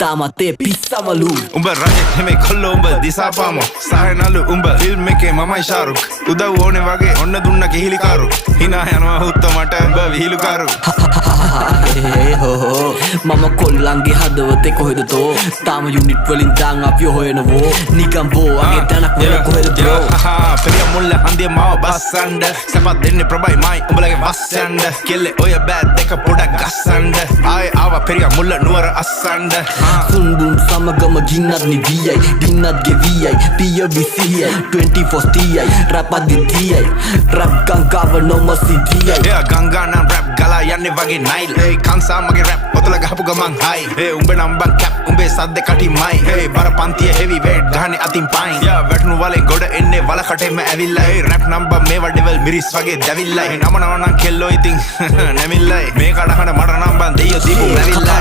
තාමත් ඒ පිස්සමලු උඹ රජෙක් නෙමේ කොල්ලෝ උඹ දිසාපාමෝ සහනලු උඹ ෆිල්ම් එකේ මමයි ශාරුක් උදව් ඕනේ වගේ ඔන්න දුන්න කිහිලිකාරු හිනා යනවා හුත්ත මට උඹ විහිළුකාරු හෝ මම කොල්ලන්ගේ හදවතේ කොහෙද තෝ තාම යුනිට් වලින් දාන් අපි හොයනවෝ නිකම් බෝගේ තනක් වල කොහෙද බ්‍රෝ පෙරිය මුල්ල හන්දිය මාව බස්සන්ඩ සපත් දෙන්නේ ප්‍රබයි මයි උඹලගේ වස්සන්ඩ කෙල්ලේ ඔය බෑත් දෙක පොඩක් ගස්සන්ඩ ආයේ ආවා පෙරිය මුල්ල නුවර අස්සන්ඩ සුන්බුන් සමගම ගින්නත් නිවියයි දින්නත් ගෙවියයි පිය විසියයි 24 ස්ටියයි රැප් අදිතියයි රැප් ගංගාව නොම සිටියයි එයා ගංගා නම් රැප් ගලා යන්නේ වගේ නයිල් ඒ කංසා මගේ රැප් ඔතල ගහපු ගමන් හයි ඒ උඹ නම් බං කැප් උඹේ සද්ද කටිමයි ඒ බර පන්තිය හෙවි වේට් ගහන්නේ අතින් පයින් යා වැටුණු වලෙන් ගොඩ එන්නේ වල කටෙම ඇවිල්ලා ඒ රැප් නම්බර් මේවා ඩෙවල් මිරිස් වගේ දැවිල්ලා ඒ නම නම් කෙල්ලෝ ඉතින් නැමිල්ලයි මේ කඩහන මට නම් බං දෙයියෝ දීපු මැවිල්ලා